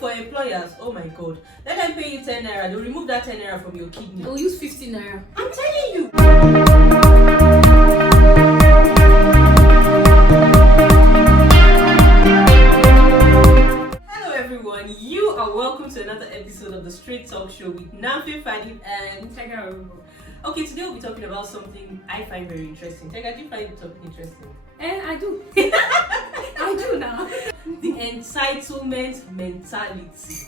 for employers, oh my god, let them pay you 10 naira, they'll remove that 10 naira from your kidney. They'll use 50 naira. I'm telling you. Hello everyone, you are welcome to another episode of the Straight Talk Show with Nafi, Fadid and Tega. Okay, today we'll be talking about something I find very interesting. Tega, do you find the topic interesting? I do. I do now. The entitlement mentality.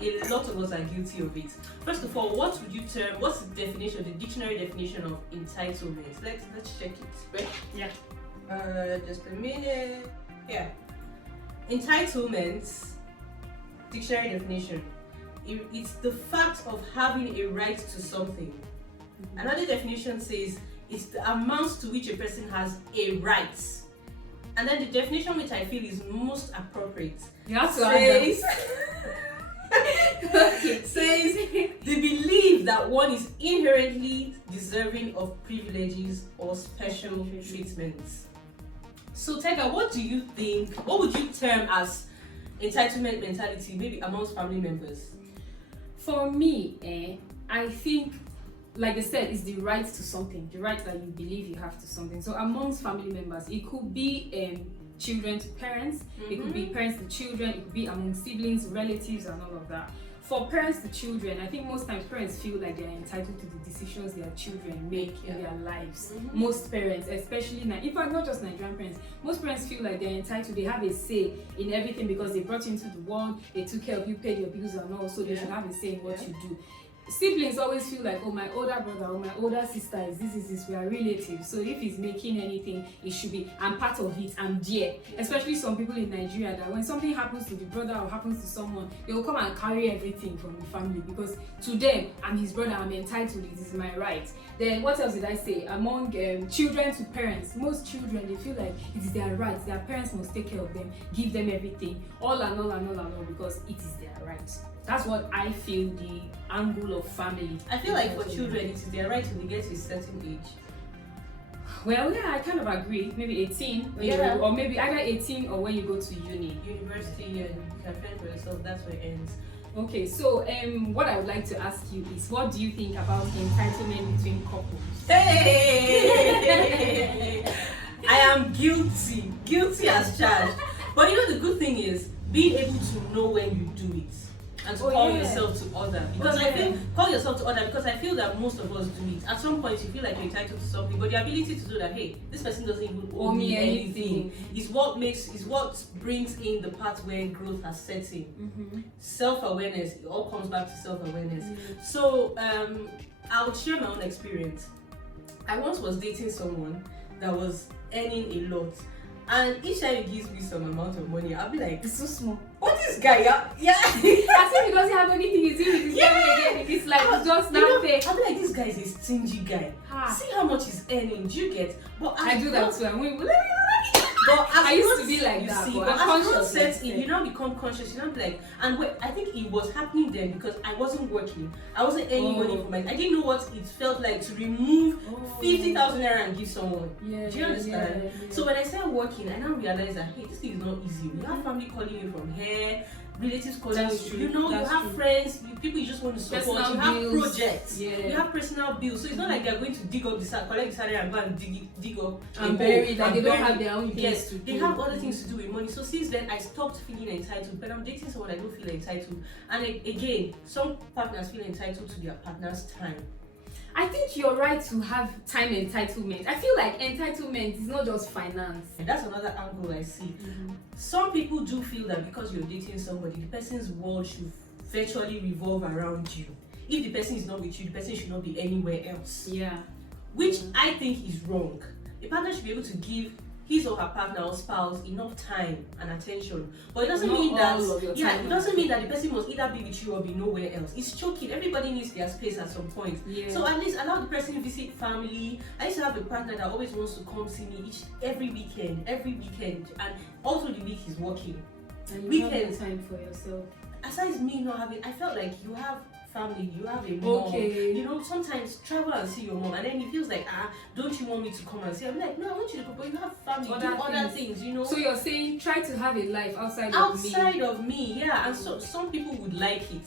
A lot of us are guilty of it. First of all, what's the definition, the dictionary definition of entitlement? Let's check it. Right? Yeah. Just a minute. Yeah. Entitlement, dictionary definition. It's the fact of having a right to something. Mm-hmm. Another definition says it's the amount to which a person has a right. And then the definition which I feel is most appropriate says the belief that one is inherently deserving of privileges or special treatments. So Tega, what do you think? What would you term as entitlement mentality, maybe amongst family members? For me, I think, like I said, it's the right to something, the right that you believe you have to something. So amongst family members, it could be children to parents, it could be parents to children, it could be among siblings, relatives, and all of that. For parents to children, I think most times parents feel like they're entitled to the decisions their children make in their lives. Most parents, especially in fact not just Nigerian parents, most parents feel like they're entitled, they have a say in everything because they brought you into the world, they took care of you, paid your bills and all, so they should have a say in what you do. Siblings always feel like, oh, my older brother or my older sister is this, we are relatives, so if he's making anything, it should be, I'm part of it, I'm there. Especially some people in Nigeria, that when something happens to the brother or happens to someone, they will come and carry everything from the family because to them, I'm his brother, I'm entitled, it is my right. Then what else did I say? Among children to parents, most children, they feel like it is their right, their parents must take care of them, give them everything, all because it is their right. That's what I feel the angle of family. I feel like for children, it is their right when they get to a certain age. Well, yeah, I kind of agree. Maybe 18, or maybe either 18 or when you go to university, and you can fend for yourself. That's where it ends. Okay, so what I would like to ask you is, what do you think about entitlement between couples? Hey! I am guilty as charged. But you know the good thing is being able to know when you do it. And to call yourself to order, because call yourself to order because I feel that most of us do it. At some point, you feel like you're entitled to something, but the ability to do that, hey, this person doesn't even owe me anything, is what brings in the part where growth has set in. Self-awareness. It all comes back to self-awareness. So I'll share my own experience. I once was dating someone that was earning a lot. And each time he gives me some amount of money, I'll be like, it's so small. What is guy? Yeah. As if he doesn't have anything to do with his family again. It's like just not there. I'll be like, this guy is a stingy guy. See how much he's earning. Do you get? But I do that too. But I used to be like that. See, but as growth sets in, you now become conscious. You now be like, and wait, I think it was happening then because I wasn't working. I wasn't earning money for I didn't know what it felt like to remove 50,000 naira and give someone. Do you understand? So when I started working, I now realized that hey, this thing is not easy. You have family calling you from here, relatives calling you. You know, you have friends, people you just want to support. You have projects. You have personal bills. So it's not like they're going to dig up the salary, collect the salary and go and dig up and bury it. Like they don't have their own things to do. They have other things to do with money. So since then, I stopped feeling entitled. But I'm dating someone I don't feel entitled. And again, some partners feel entitled to their partner's time. I think you're right to have time entitlement. I feel like entitlement is not just finance. And that's another angle I see. Some people do feel that because you're dating somebody, the person's world should virtually revolve around you. If the person is not with you, the person should not be anywhere else. Which I think is wrong. A partner should be able to give his or her partner or spouse enough time and attention, but it doesn't mean that it doesn't mean that the person must either be with you or be nowhere else. It's choking. Everybody needs their space at some point. So at least allow the person to visit family. I used to have a partner that always wants to come see me every weekend, and also the week he's working. And you have time for yourself. Aside me not having, I felt like you have family, you have a mom. Okay. You know, sometimes travel and see your mom, and then he feels like, don't you want me to come and see? I'm like, no, I want you to go, but you have family, do other things, you know. So you're saying try to have a life outside of me, yeah. And so some people would like it,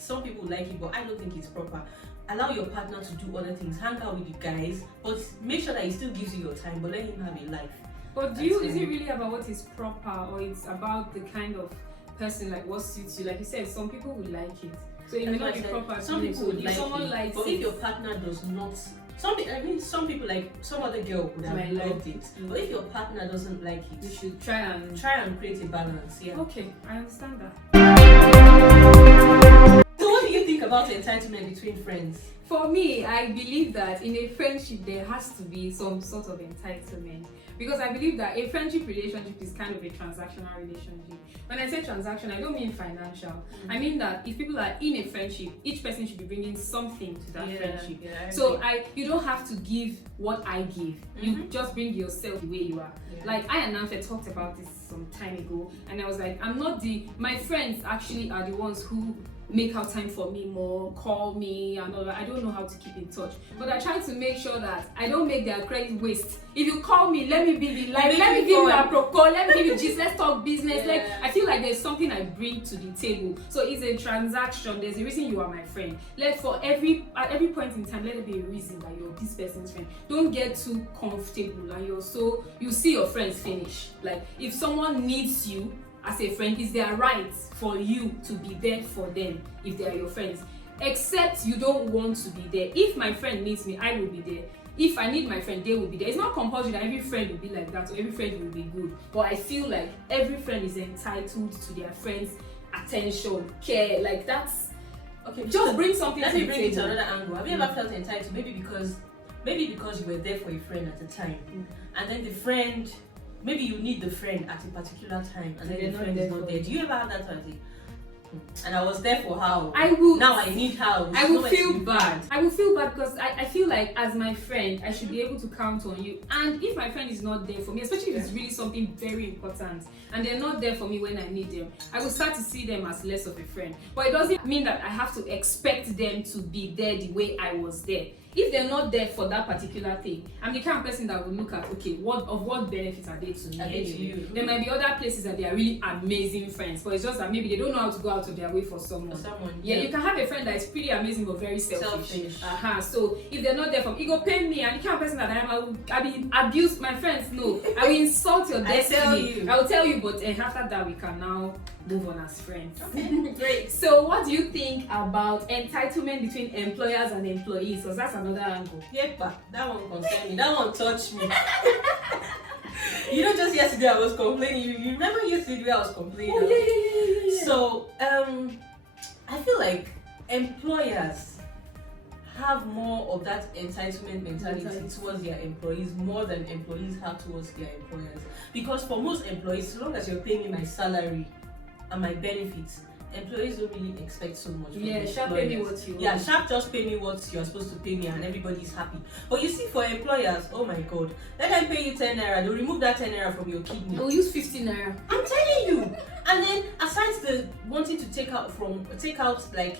but I don't think it's proper. Allow your partner to do other things, hang out with the guys, but make sure that he still gives you your time, but let him have a life. But is it really about what is proper, or it's about the kind of person, like what suits you? Like you said, some people would like it, so it may not be proper. Some people would like someone it, but if your partner does not, some people, like some other girl would have loved it. But if your partner doesn't like it, you should try and create a balance. Yeah. Okay, I understand that. So what do you think about entitlement between friends? For me, I believe that in a friendship there has to be some sort of entitlement, because I believe that a friendship relationship is kind of a transactional relationship. When I say transaction, I don't mean financial. I mean that if people are in a friendship, each person should be bringing something to that friendship. Yeah, so you don't have to give what I give. You just bring yourself the way you are. Yeah. Like I and Namfe talked about this some time ago, and I was like, my friends actually are the ones who make out time for me more, call me and all that. I don't know how to keep in touch, but I try to make sure that I don't make their credit waste. If you call me, let me be the live, let me give you a call, let me give you gist, let's talk business. Like I feel like there's something I bring to the table. So it's a transaction. There's a reason you are my friend. At every point in time, let there be a reason that you're this person's friend. Don't get too comfortable and you see your friends finish. Like if someone needs you as a friend, it's their right for you to be there for them if they are your friends. Except you don't want to be there. If my friend needs me, I will be there. If I need my friend, they will be there. It's not compulsory that every friend will be like that or every friend will be good. But I feel like every friend is entitled to their friend's attention, care. Like that's okay. Just bring something to the table. Let me bring it to another angle. Have you ever felt entitled? Maybe because you were there for a friend at the time, and then the friend. Maybe you need the friend at a particular time and then the friend is not there. Do you ever have that thing? And I was there for her. Now I need her. I will feel bad. I will feel bad because I feel like as my friend, I should be able to count on you. And if my friend is not there for me, especially if it's really something very important, and they're not there for me when I need them, I will start to see them as less of a friend. But it doesn't mean that I have to expect them to be there the way I was there. If they're not there for that particular thing, I'm the kind of person that will look at, okay, what benefits are they to me? You. There might be other places that they are really amazing friends, but it's just that maybe they don't know how to go out of their way for someone. Yeah, you can have a friend that is pretty amazing but very selfish. So if they're not there for me, it go pain me. And the kind of person that I will abuse my friends. No, I will insult your destiny. I will tell you, but after that we can now move on as friends. Okay, great. So what do you think about entitlement between employers and employees? Because that's another angle. Yeah, but that one concerned me. That one touched me. You know, just yesterday I was complaining. You remember yesterday I was complaining? Oh, yeah. So, I feel like employers have more of that entitlement mentality towards their employees more than employees have towards their employers. Because for most employees, as long as you're paying me my salary and my benefits, employees don't really expect so much. Sharp pay me what you want. Yeah, sharp just pay me what you're supposed to pay me and everybody's happy. But you see, for employers, oh my god, let them pay you 10 naira, they'll remove that 10 naira from your kidney. They'll use 50 naira. I'm telling you. And then aside the wanting to take out like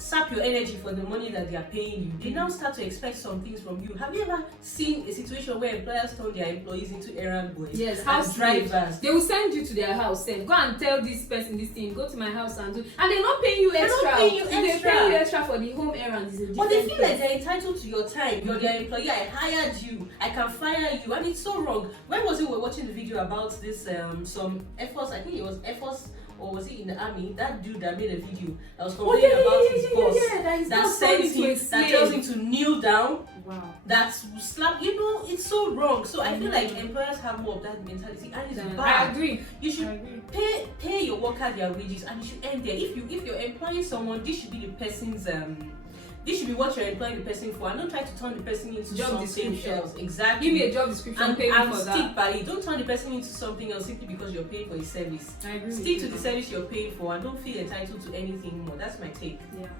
sap your energy for the money that they are paying you, they now start to expect some things from you. Have you ever seen a situation where employers turn their employees into errand boys? Yes, house drivers. They will send you to their house, say, go and tell this person this thing, go to my house and do, and they're not paying you extra. They pay you extra for the home errands. But they feel like they're entitled to your time. You're their employee. I hired you. I can fire you, and it's so wrong. When was it we were watching the video about this? Some Air Force, I think it was Air Force. Or was he in the army? That dude that made a video that was complaining about his boss that sends him, that tells him to kneel down. Wow. That's slap. You know, it's so wrong. So I feel like employers have more of that mentality, and it's bad. I agree. You should pay your worker their wages, and you should end there. If you're employing someone, this should be the person's This should be what you're employing the person for, and don't try to turn the person into job description else. Exactly. Give me a job description and pay me for stick by it. Don't turn the person into something else simply because you're paying for a service. I agree. Stick to the service you're paying for and don't feel entitled to anything more. That's my take. Yeah.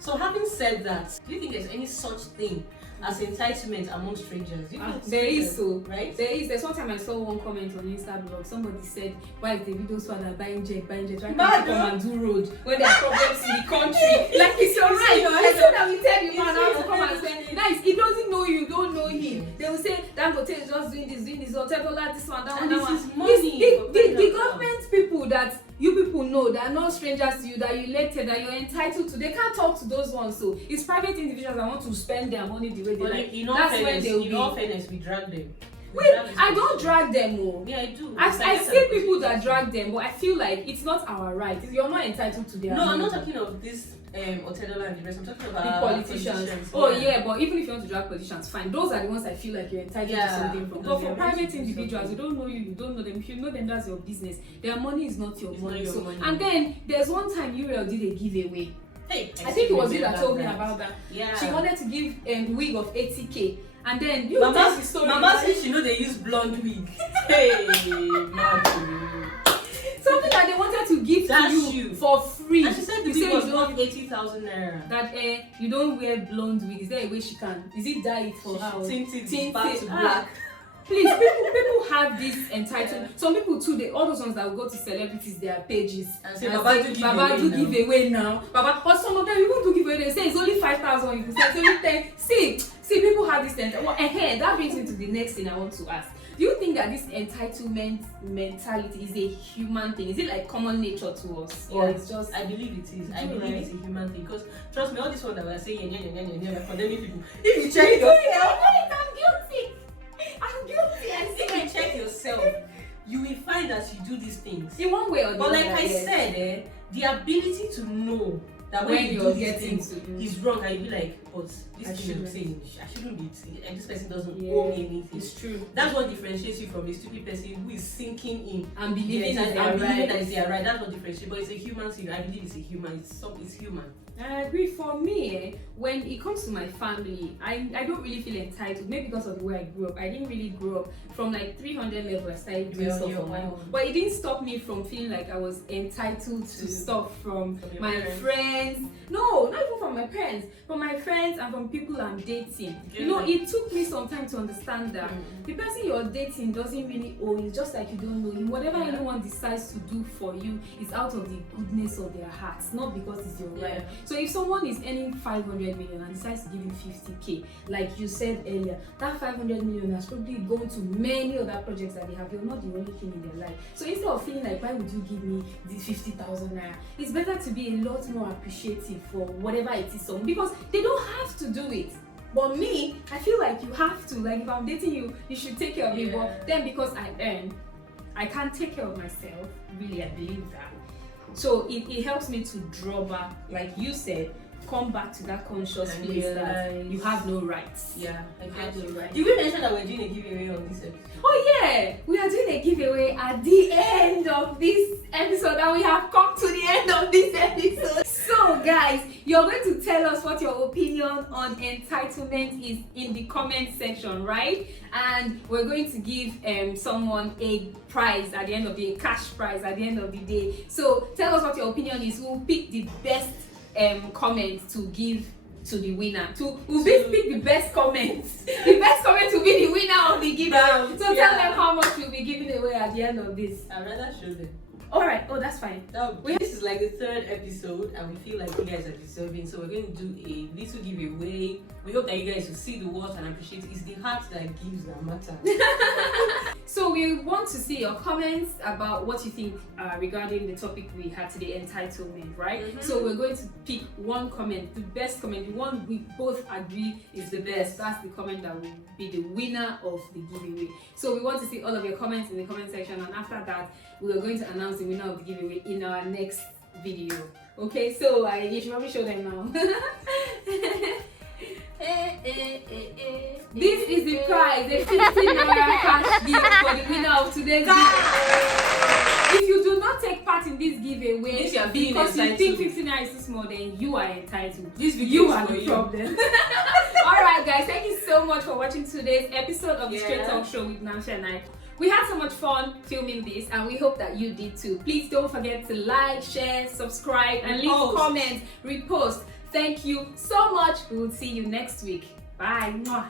So having said that, do you think there's any such thing as entitlement among strangers? You feel it's There is strangers, so right? There's one time I saw one comment on Instablog. Somebody said, "Why is the videos father buying jet? Why can't Mad, you come and do road when there are problems in the country?" Like it's your right. I said that we tell you man how to come and say, "Nice, he doesn't know you, don't know him." They will say Dangote is just doing this, hotel dollar, this one, that one, that one. This is money. The government people that you people know that are not strangers to you, that you elected, that you're entitled to, they can't talk to those ones. So it's private individuals that want to spend their money the way they like. That's when they will be. In all fairness, we drag them. Wait, I don't drag them. Oh. Yeah, I do. I see people that drag them, but I feel like it's not our right. You're not entitled to their. No, money. I'm not talking of this Otedola and the rest. I'm talking about the politicians. Oh yeah, but even if you want to drag politicians, fine. Those are the ones I feel like you're entitled to something from. But for private individuals, you don't know you don't know them. If you know them, that's your business. Their money is not your money. Not your money. And then there's one time Uriel did a giveaway. Hey, I think it was you that told me about that. Yeah. She wanted to give a wig of 80K. And then you Mama, tell the story. Mama said she know they use blonde wig. Hey, something that they wanted to give to you for free. And she said the wig was worth 80,000 naira. That you don't wear blonde wig. Is there a way she can? Is it dye it for her? Tinted back to black. Please, people have this entitlement. Some people too, all those ones that will go to celebrities, their pages and say, Baba do give away now. Baba, but some of them even do give away. They say it's only 5,000. You can say it's only 10. See, people have this entitlement. Well, that brings me to the next thing I want to ask. Do you think that this entitlement mentality is a human thing? Is it like common nature to us? Yeah, or it's just... I believe it is. I believe it's a human thing. Because trust me, all this one that we're saying, we're condemning people. If you check yourself, I'm guilty. If you check yourself, you will find that you do these things. In one way or the other. But like I said, the ability to know that when you do these things is wrong, and you be like, but this thing I'm saying, I shouldn't be, and this person doesn't owe me anything. It's true. That's what differentiates you from a stupid person who is sinking in and believing that they are right. That's what differentiates. But it's a human thing. I believe it's a human. It's human. I agree. For me, when it comes to my family, I don't really feel entitled. Maybe because of the way I grew up. I didn't really grow up from like 300 level. I started doing stuff on my own. But it didn't stop me from feeling like I was entitled to stuff from my friends. No, not even from my parents. From my friends and from people I'm dating. You know, it took me some time to understand that the person you're dating doesn't really owe you. It's just like you don't know him. Whatever anyone decides to do for you is out of the goodness of their hearts, not because it's your right. So if someone is earning 500 million and decides to give you 50K, like you said earlier, that 500 million has probably gone to many other projects that they have. You're not the only thing in their life. So instead of feeling like, why would you give me this 50,000 naira? It's better to be a lot more appreciative for whatever it is, because they don't have to do it. But me, I feel like you have to. Like if I'm dating you, you should take care of me. But then because I earn, I can't take care of myself. Really, I believe that. So it helps me to draw back, like you said, come back to that conscious place that you have no rights. Yeah, I have no rights. Did we mention that we're doing a giveaway on this episode? Oh yeah, we are doing a giveaway at the end of this episode, and we have come to the end of this episode. So guys, you're going to tell us what your opinion on entitlement is in the comment section, right? And we're going to give someone a prize at the end of the day, cash prize at the end of the day. So tell us what your opinion is. We'll pick the best comments to give to the winner. We'll pick the best comments. The best comment will be the winner of the giveaway. So tell them how much we'll be giving away at the end of this. I'd rather show them. Alright, that's fine. This is like the third episode and we feel like you guys are deserving, so we're going to do a little giveaway. We hope that you guys will see the worth and appreciate it. It's the heart that gives that matter. So we want to see your comments about what you think regarding the topic we had today, entitlement, right? So we're going to pick one comment, the best comment, the one we both agree is the best. That's the comment that will be the winner of the giveaway. So we want to see all of your comments in the comment section, and after that we are going to announce the winner of the giveaway in our next video. Okay, so you should probably show them now. This is the prize, the 50 naira cash gift for the winner of today's giveaway. If you do not take part in this giveaway because you think 50 naira is too small, then you are entitled. You are the problem. Alright guys, thank you so much for watching today's episode of the Straight Talk Show with Nansha and I. We had so much fun filming this and we hope that you did too. Please don't forget to like, share, subscribe and leave comments, repost. Thank you so much. We will see you next week. Bye. Mwah.